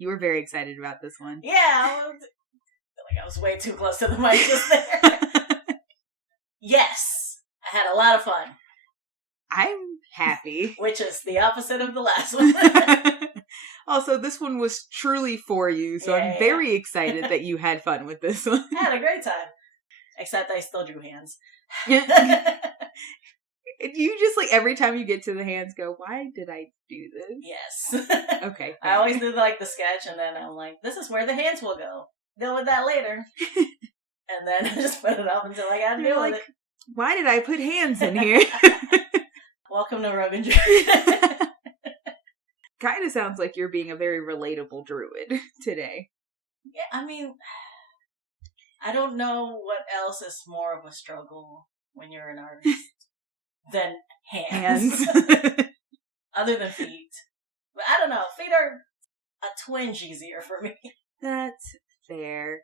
You were very excited about this one. Yeah, I was way too close to the mic just there. Yes, I had a lot of fun. I'm happy. Which is the opposite of the last one. Also, this one was truly for you, so I'm very excited that you had fun with this one. I had a great time. Except I still drew hands. You just, like, every time you get to the hands, go, why did I do this? Yes. Okay. I always do, like, the sketch, and then I'm like, this is where the hands will go. Deal with that later. And then I just put it up until I got to deal with it. Why did I put hands in here? Welcome to Rogan Druid. Kind of sounds like you're being a very relatable druid today. Yeah, I mean, I don't know what else is more of a struggle when you're an artist than hands. Other than feet. But I don't know, feet are a twinge easier for me. That's fair.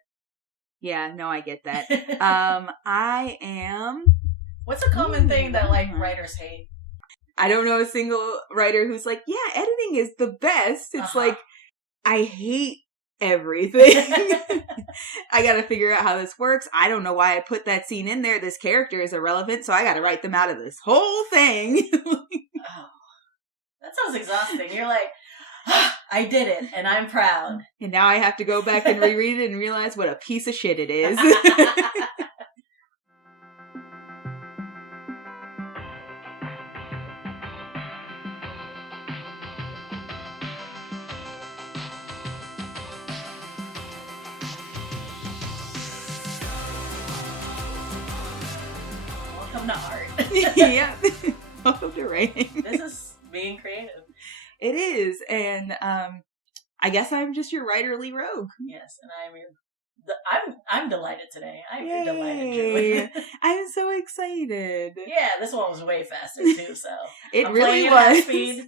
Yeah, no, I get that. I am... What's a common thing that, like, writers hate? I don't know a single writer who's like, yeah, editing is the best. It's like, I hate everything. I gotta figure out how this works. I don't know why I put that scene in there. This character is irrelevant, so I gotta write them out of this whole thing. Oh, that sounds exhausting. You're like, I did it, and I'm proud. And now I have to go back and reread it and realize what a piece of shit it is. Welcome to art. Yeah. Welcome to writing. This is being creative. It is, and I guess I'm just your writerly rogue. Yes, and I'm delighted today. I'm delighted, Julie. I'm so excited. Yeah, this one was way faster too. So it I'm really playing was. at high speed,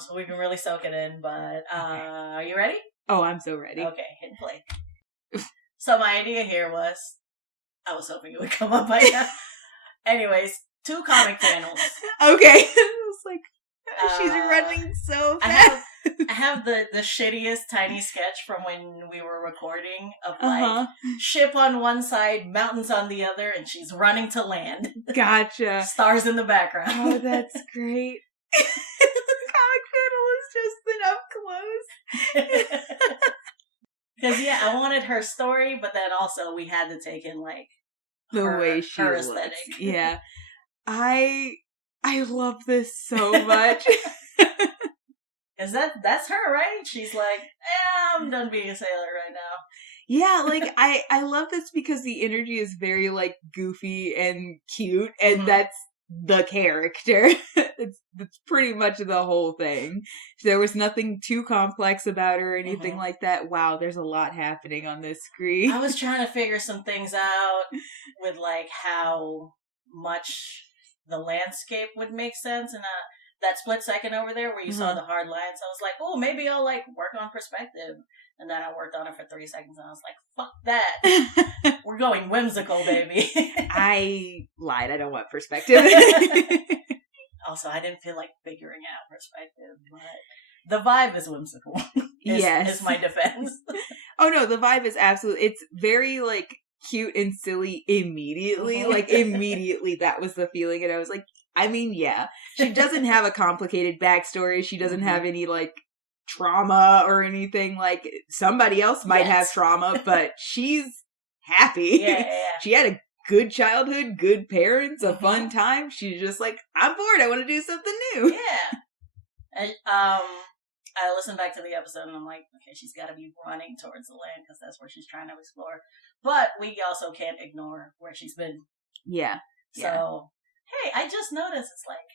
so we can really soak it in. But are you ready? Oh, I'm so ready. Okay, hit play. So my idea here was, I was hoping it would come up by now. Anyways, 2 comic panels. Okay. I was like, she's running so fast. I have the shittiest tiny sketch from when we were recording of like ship on one side, mountains on the other, and she's running to land. Gotcha. Stars in the background. Oh, that's great. The comic panel is just enough close. Because I wanted her story, but then also we had to take in like the way she her looks. aesthetic. Yeah. I love this so much. Because that's her, right? She's like, I'm done being a sailor right now. Yeah, like, I love this because the energy is very, like, goofy and cute, and that's the character. It's pretty much the whole thing. There was nothing too complex about her or anything like that. Wow, there's a lot happening on this screen. I was trying to figure some things out with, like, how much the landscape would make sense, and that split second over there where you saw the hard lines, I was like, oh, maybe I'll, like, work on perspective. And then I worked on it for 3 seconds, and I was like, fuck that. We're going whimsical, baby. I lied. I don't want perspective. Also, I didn't feel like figuring out perspective, but the vibe is whimsical. Is my defense. Oh, no, the vibe is absolutely... It's very, like, cute and silly immediately. Like, immediately that was the feeling, and I was like, I mean, yeah. She doesn't have a complicated backstory. She doesn't have any, like, trauma or anything. Like, somebody else might have trauma, but she's happy. Yeah. She had a good childhood, good parents, a fun time. She's just like, I'm bored. I want to do something new. Yeah. And, I listened back to the episode and I'm like, okay, she's got to be running towards the land because that's where she's trying to explore. But we also can't ignore where she's been. Yeah. So, hey, I just noticed it's like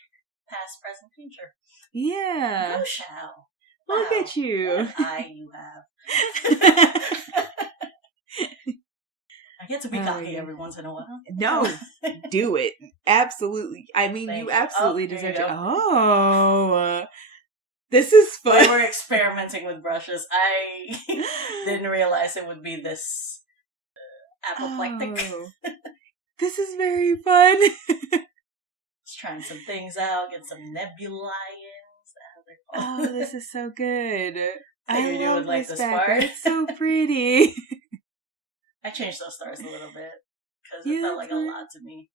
past, present, future. Yeah. Go shall. Look at you. What an eye you have. I get to be cocky every once in a while. No, do it. Absolutely. I mean, you absolutely deserve it. Oh, this is fun. When we're experimenting with brushes, I didn't realize it would be this apoplectic. Oh, this is very fun. Just trying some things out, get some nebulae. Oh, this is so good. Figured you would like this part. It's so pretty. I changed those stars a little bit because it felt like a lot to me.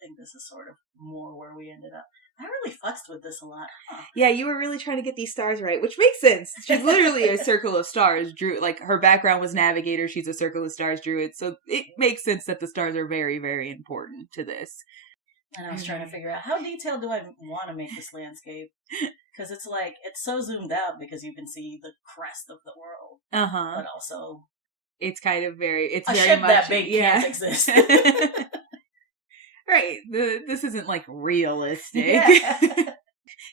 I think this is sort of more where we ended up. I really fussed with this a lot. Huh? Yeah, you were really trying to get these stars right, which makes sense. She's literally a Circle of Stars Druid. Like, her background was Navigator. She's a Circle of Stars Druid. So it makes sense that the stars are very, very important to this. And I was trying to figure out, how detailed do I want to make this landscape? Because it's like, it's so zoomed out because you can see the crest of the world. Uh-huh. But also... It's kind of very... It's a very ship much, that big can't exist. Right. This isn't, like, realistic. Yeah.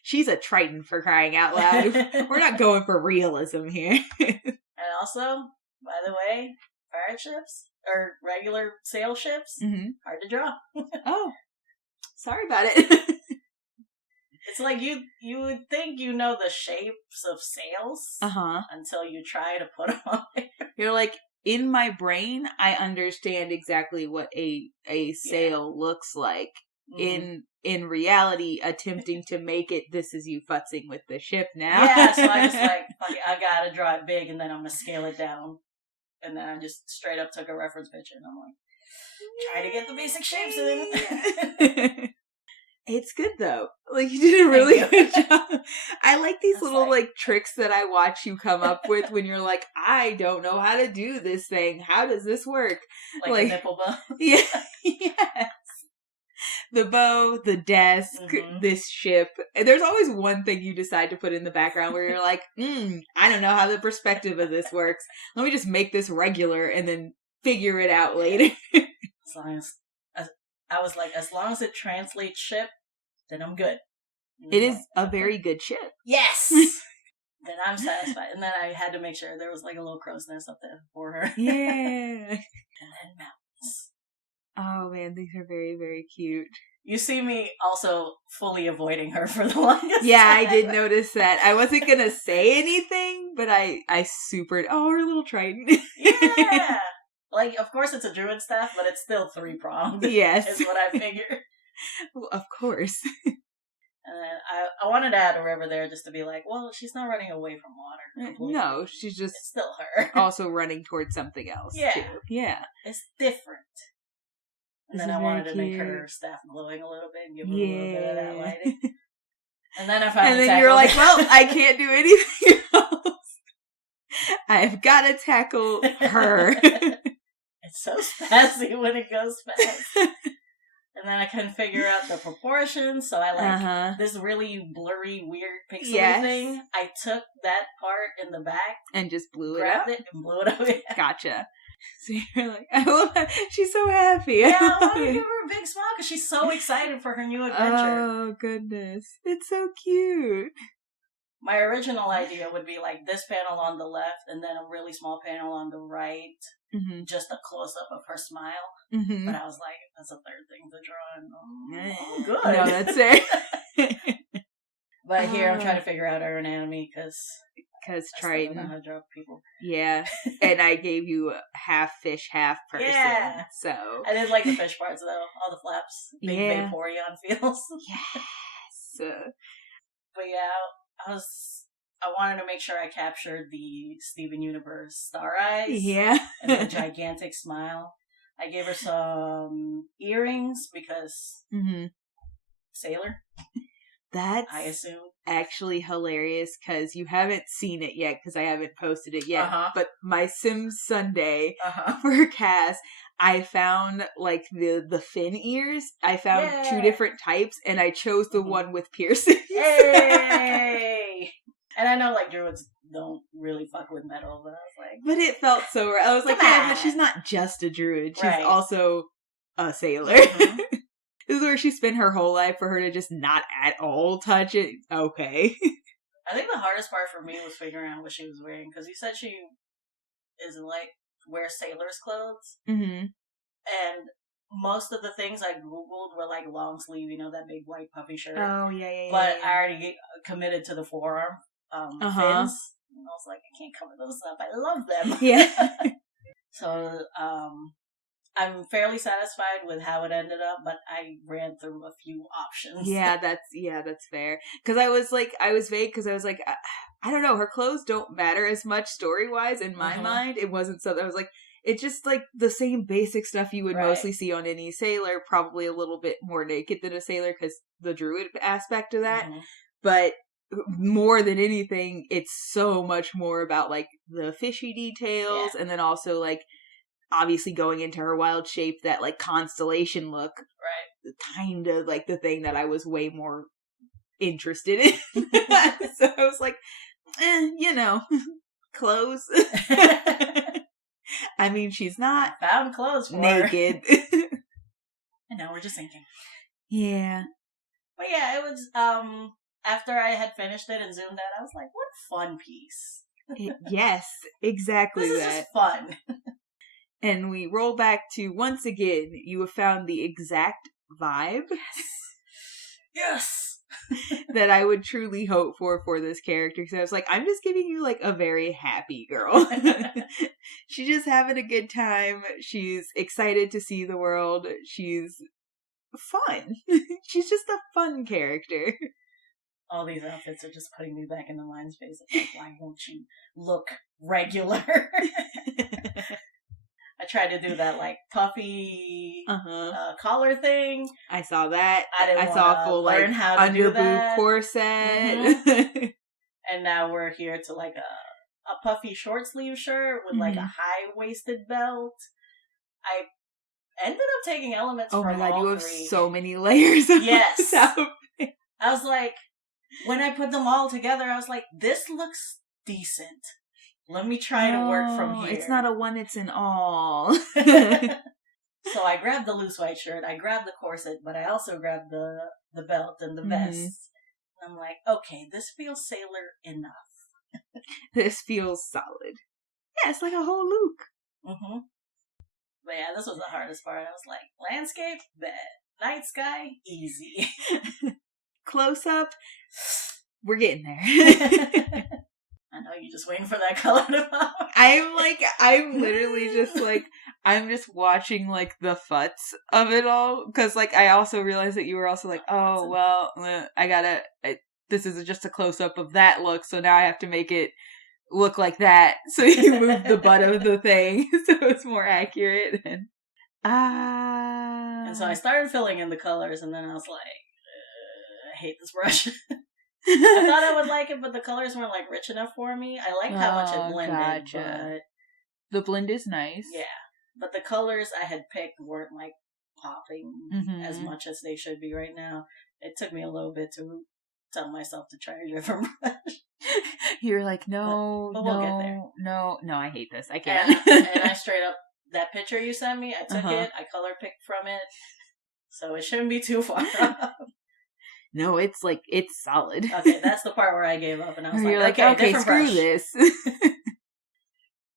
She's a Triton, for crying out loud. We're not going for realism here. And also, by the way, pirate ships, or regular sail ships, hard to draw. Oh. Sorry about it. It's like you would think you know the shapes of sails until you try to put them on there. You're like, in my brain, I understand exactly what a sail looks like. Mm-hmm. In reality, attempting to make it, this is you futzing with the ship now. Yeah, so I just like, fuck it, I gotta draw it big and then I'm gonna scale it down. And then I just straight up took a reference picture and I'm like, try to get the basic shapes in. It's good though. Like, you did a really good job. I like these That's little like tricks that I watch you come up with when you're like, I don't know how to do this thing. How does this work? Like the nipple bow. Yeah. Yes. The bow, the desk, this ship. And there's always one thing you decide to put in the background where you're like, I don't know how the perspective of this works. Let me just make this regular and then figure it out later. As long as I was like, as long as it translates ship, then I'm good. It is a very good ship. Yes! Then I'm satisfied. And then I had to make sure there was like a little crow's nest up there for her. Yeah. And then mountains. Oh man, these are very, very cute. You see me also fully avoiding her for the longest Yeah, time. I did notice that. I wasn't gonna say anything, but I supered. Oh, her little Triton. Yeah! Like, of course it's a druid staff, but it's still 3-pronged. Yes. Is what I figured. Well, of course. And then I wanted to add a river there just to be like, well, she's not running away from water. Completely. No, she's just... It's still her. Also running towards something else, too. Yeah. It's different. And then I wanted to make her staff glowing a little bit and give her a little bit of that lighting. And then I finally And then you're like, well, I can't do anything else. I've got to tackle her. It's so spazzy when it goes fast. And then I couldn't figure out the proportions, so I like this really blurry, weird pixely thing. I took that part in the back and just blew it grabbed up. it and blew it up. Yeah. Gotcha. So you're like, I love that. She's so happy. Yeah, I want to give her a big smile because she's so excited for her new adventure. Oh, goodness. It's so cute. My original idea would be like this panel on the left and then a really small panel on the right. Just a close-up of her smile. But I was like, that's a third thing to draw. And, good. No, that's it. But here I'm trying to figure out her anatomy because Triton. I don't know how to draw people. Yeah. And I gave you half fish, half person. Yeah. So. I did like the fish parts though. All the flaps. Big Vaporeon feels. Yes. But yeah, I wanted to make sure I captured the Steven Universe star eyes. Yeah. And the gigantic smile. I gave her some earrings because sailor. That's I assume actually hilarious because you haven't seen it yet because I haven't posted it yet. But my Sims Sunday for Cass, I found like the fin ears. I found 2 different types and I chose the one with piercings. Hey! And I know like druids don't really fuck with metal, but I was like... But it felt so right. I was like, yeah, she's not just a druid. She's also a sailor. This is where she spent her whole life for her to just not at all touch it. Okay. I think the hardest part for me was figuring out what she was wearing, because you said she is like, wears sailor's clothes. And most of the things I Googled were like long sleeve, you know, that big white puffy shirt. Oh, yeah. But I already committed to the forearm fins. And I was like, I can't cover those up. I love them. Yeah. So, I'm fairly satisfied with how it ended up, but I ran through a few options. Yeah, that's fair. Because I was vague because I was like, I don't know, her clothes don't matter as much story-wise in my mind. It wasn't so that I was like, it's just like the same basic stuff you would mostly see on any sailor, probably a little bit more naked than a sailor because the druid aspect of that. But more than anything, it's so much more about like the fishy details and then also like obviously going into her wild shape, that like constellation look. Right. Kind of like the thing that I was way more interested in. So I was like, you know, clothes. I mean, she's not found clothes for naked. And now we're just thinking. Yeah. But yeah, it was, after I had finished it and zoomed out, I was like, what fun piece. Yes, exactly this is just fun. And we roll back to, once again, you have found the exact vibe. Yes. That I would truly hope for this character. Because I was like, I'm just giving you like a very happy girl. She's just having a good time. She's excited to see the world. She's fun. She's just a fun character. All these outfits are just putting me back in the mind space of like, why won't you look regular? I tried to do that like puffy collar thing. I saw that. I saw a full like underboob corset. And now we're here to like a puffy short sleeve shirt with like a high waisted belt. I ended up taking elements from all three. Oh my god, you have so many layers of this outfit. I was like, when I put them all together, I was like, this looks decent. Let me try to work from here. It's not a one, it's an all. So I grabbed the loose white shirt, I grabbed the corset, but I also grabbed the belt and the vest. And I'm like, okay, this feels sailor enough. This feels solid. Yeah, it's like a whole look. But yeah, this was the hardest part. I was like, landscape, bad. Night sky, easy. Close up, we're getting there. I know you're just waiting for that color to pop. I'm literally just like, I'm just watching like the futs of it all. Cause like, I also realized that you were also like, oh, well, this is just a close up of that look. So now I have to make it look like that. So you move the butt of the thing. So it's more accurate. And so I started filling in the colors and then I was like, I hate this brush. I thought I would like it, but the colors weren't like rich enough for me. I liked how much it blended, but the blend is nice. Yeah, but the colors I had picked weren't like popping as much as they should be right now. It took me a little bit to tell myself to try a different brush. You're like, no, but we'll get there. No, I hate this. I can't. And I straight up, that picture you sent me, I took it, I color picked from it, so it shouldn't be too far off. No, it's solid. Okay, that's the part where I gave up, and I was like, okay, screw brush. this.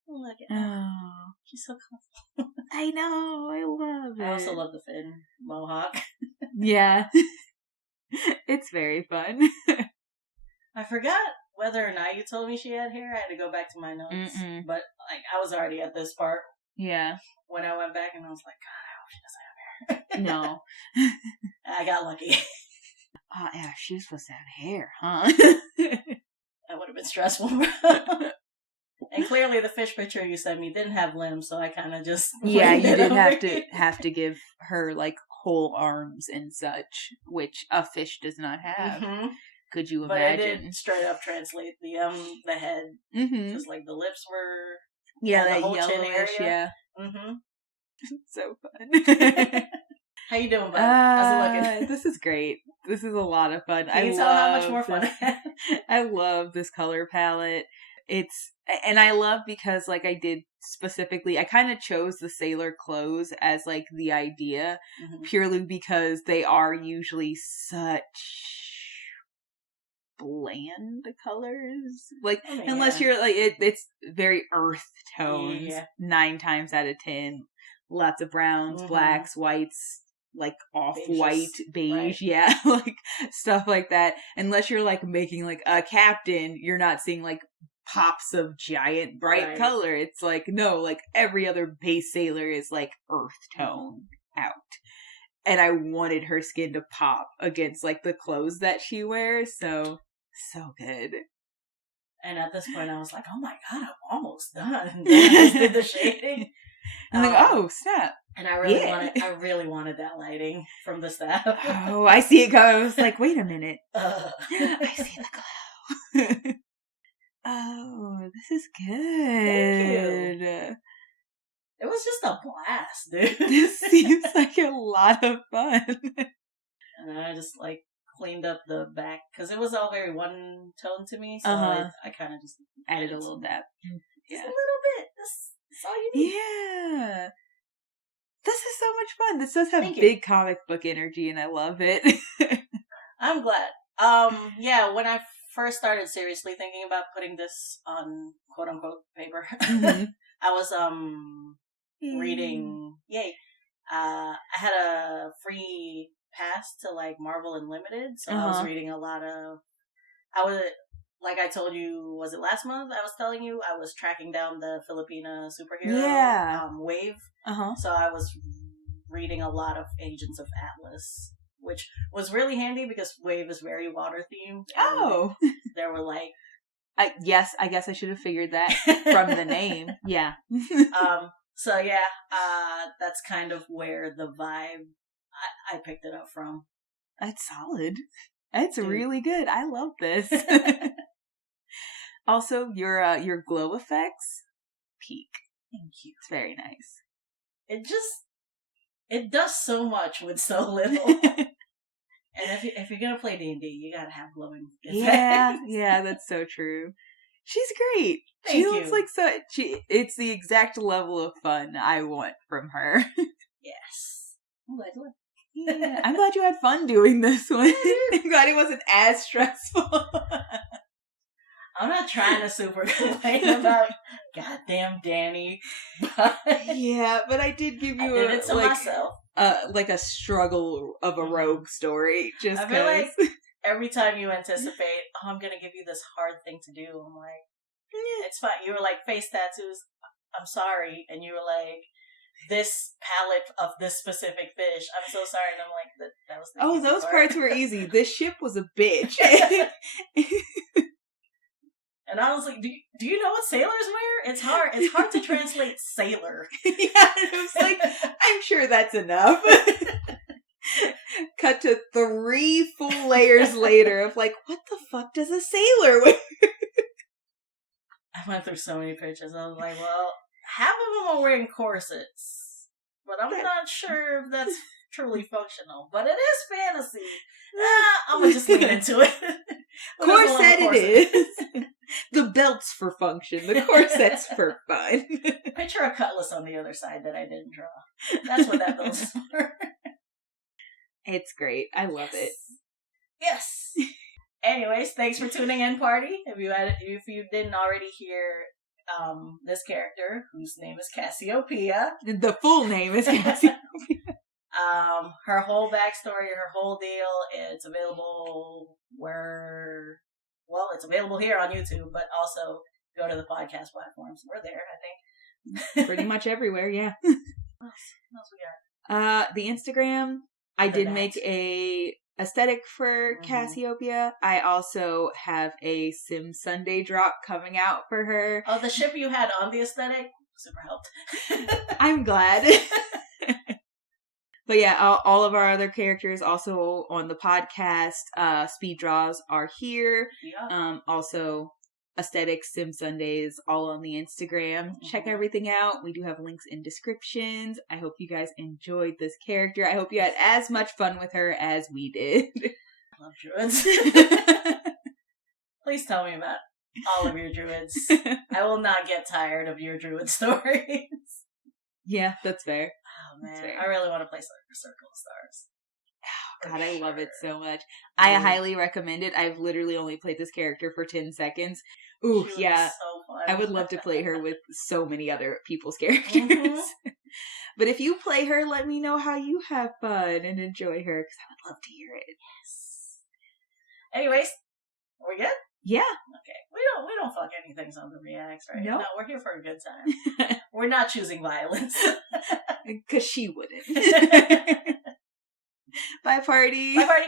Look at oh, she's so comfortable. I know, I love it. I also love the Finn mohawk. Yeah. It's very fun. I forgot whether or not you told me she had hair. I had to go back to my notes. But like, I was already at this part. Yeah. When I went back and I was like, God, I hope she doesn't have hair. No. I got lucky. Oh, yeah, she was supposed to have hair, huh? That would have been stressful. And clearly the fish picture you sent me didn't have limbs, so I kind of just... Yeah, you did have to give her, like, whole arms and such, which a fish does not have. Could you imagine? But I did straight up translate the head. Because, like, the lips were... Yeah, the that whole yellowish, chin area. yeah. So fun. How you doing, bud? How's it looking? This is great. This is a lot of fun. Can you tell how much more fun I had? I love this color palette. And I love because, like, I did specifically, I kind of chose the sailor clothes as, like, the idea, purely because they are usually such bland colors. Like, unless you're, like, it's very earth tones, 9 times out of 10. Lots of browns, blacks, whites, like off-white, beige, yeah, like stuff like that. Unless you're like making like a captain, you're not seeing like pops of giant bright color. It's like, no, like every other base sailor is like earth tone out. And I wanted her skin to pop against like the clothes that she wears, so good. And at this point, I was like, "Oh my god, I'm almost done." And then I just did the shading. I'm like, oh snap! And I really wanted that lighting from the staff. Oh, I see it coming. I was like, wait a minute. I see the glow. Oh, this is good. Thank you. It was just a blast, dude. This seems like a lot of fun. And I just like cleaned up the back because it was all very one tone to me. So I kind of just added a little depth. Just a little bit. That's all you need. Yeah. This is so much fun. This does have big comic book energy, and I love it. I'm glad. Yeah, when I first started seriously thinking about putting this on quote unquote paper, I was reading. Yay! I had a free pass to like Marvel Unlimited, so I was reading a lot of. Like I told you, was it last month? I was telling you I was tracking down the Filipina superhero Wave. So I was reading a lot of Agents of Atlas, which was really handy because Wave is very water themed. Oh, there were like, I guess I should have figured that from the name. Yeah. So yeah, that's kind of where the vibe I picked it up from. That's solid. It's really good. I love this. Also, your glow effects, peak. Thank you. It's very nice. It does so much with so little. And if you're gonna play D&D, you gotta have glowing effects. Yeah, that's so true. She's great. Thank you. She looks like it's the exact level of fun I want from her. Yes. I'm glad you like. Yeah, I'm glad you had fun doing this one. I'm glad it wasn't as stressful. I'm not trying to super complain about goddamn Danny. Yeah, but I did give you myself. Like a struggle of a rogue story. Just I feel like every time you anticipate, oh, I'm gonna give you this hard thing to do, I'm like, it's fine. You were like, face tattoos, I'm sorry. And you were like, this palette of this specific fish, I'm so sorry. And I'm like, that was the easy those part. parts were easy. This ship was a bitch. And I was like, do you know what sailors wear? It's hard to translate sailor. Yeah, and I was like, I'm sure that's enough. Cut to 3 full layers later of like, what the fuck does a sailor wear? I went through so many pictures. I was like, well, half of them are wearing corsets, but I'm not sure if that's truly functional. But it is fantasy. I'm gonna just lean into it. Corset it is. The belt's for function. The corset's for fun. Picture a cutlass on the other side that I didn't draw. That's what that belt's for. It's great. I love it. Yes. Anyways, thanks for tuning in, party. If you didn't already hear this character, whose name is Cassiopeia. The full name is Cassiopeia. Her whole backstory, her whole deal, it's available it's available here on YouTube, but also go to the podcast platforms. We're there, I think. Pretty much everywhere, yeah. What else we got? The Instagram. I did make a aesthetic for Cassiopeia. I also have a Sim Sunday drop coming out for her. Oh, the ship you had on the aesthetic super helped. I'm glad. But yeah, all of our other characters also on the podcast. Speed draws are here. Yeah. Also, aesthetics, Sim Sundays, all on the Instagram. Check everything out. We do have links in descriptions. I hope you guys enjoyed this character. I hope you had as much fun with her as we did. I love druids. Please tell me about all of your druids. I will not get tired of your druid stories. Yeah, that's fair. Oh man, I really want to play Circle of Stars. Oh god, I love it so much. I highly recommend it. I've literally only played this character for 10 seconds. Ooh, yeah. So fun. I would love to play her with so many other people's characters. But if you play her, let me know how you have fun and enjoy her, because I would love to hear it. Yes. Anyways, are we good? Yeah. Okay. We don't fuck anything on the reacts, right? Nope. No, we're here for a good time. We're not choosing violence. Because she wouldn't. Bye, party. Bye, party.